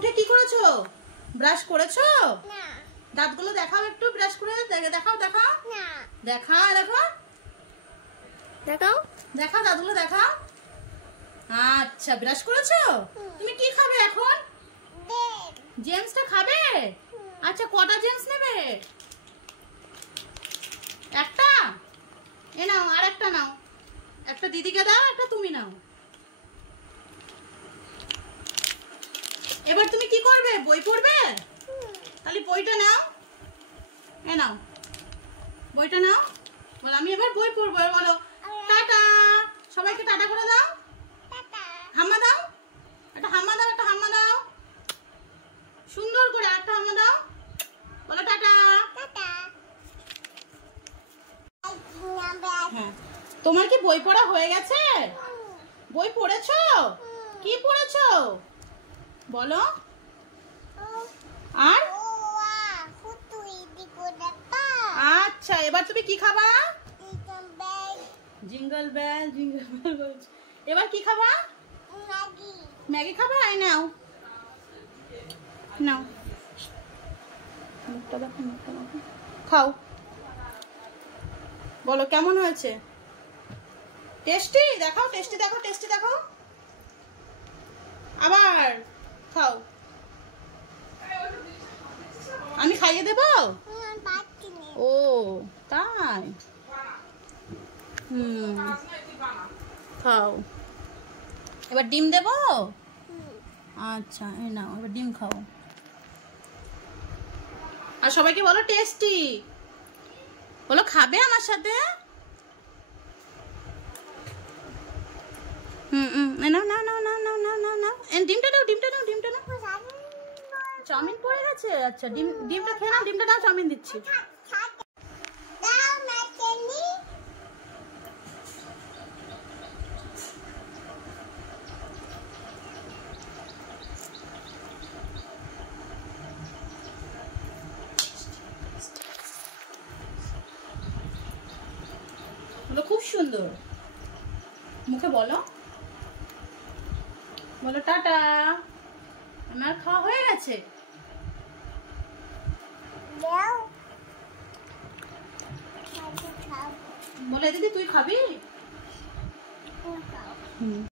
উঠে কি করেছো? ব্রাশ করেছো? না। দাঁতগুলো দেখাও একটু, ব্রাশ করে দেখাও দেখাও। না। দেখাও দেখো, দেখাও দেখাও দাঁতগুলো দেখাও। আচ্ছা, ব্রাশ করেছো? তুমি কি খাবে এখন? জেমসটা খাবে? আচ্ছা, কটা জেমস নেবে? একটা? এ নাও, আর একটা নাও। একটা দিদিকে দাও, একটা তুমি নাও। এবার তুমি কি করবে? বই পড়বে? তাহলে বইটা নাও। এ নাও, বইটা নাও। বলো আমি এবার বই পড়বো। বলো টাটা, সবাইকে টাটা করে দাও। হাম্মা দাও, একটা হাম্মা দাও, একটা হাম্মা দাও সুন্দর করে, একটা হাম্মা দাও। বলো টাটা। হ্যাঁ, তোমার কি বই পড়া হয়ে গেছে? বই পড়েছো? কি পড়েছো বলো? আর আচ্ছা, এবার তুমি কি খাবা? জিঙ্গল বেল, জিঙ্গল বেল বলছো। এবার কি খাবা? ম্যাগি খাবা? আই নাও, নাও, মুখটা দেখো, মুখটা দেখো, খাও। বলো কেমন হয়েছে? টেস্টি? দেখাও, টেস্টি দেখো, টেস্টি দেখো। আবার খাও। আমি খাইয়ে দেবো? ও তাই? খাও। এবার ডিম দেবো? আচ্ছা, এই নাও, এবার ডিম খাও। আর সবাইকে বলো টেস্টি। বলো খাবে আমার সাথে? নাও নাও নাও নাও নাও নাও নাও নাও। ডিমটা দাও, ডিমটা দাও, ডিমটা দাও। চাউমিন পড়ে গেছে? আচ্ছা, ডিমটা খেয়ে নাও, ডিমটা দাও, চাউমিন দিচ্ছি। খুব সুন্দর, মুখে বলো, বলো টাটা, আমার খাওয়া হয়ে গেছে। বলে দিদি তুই খাবি?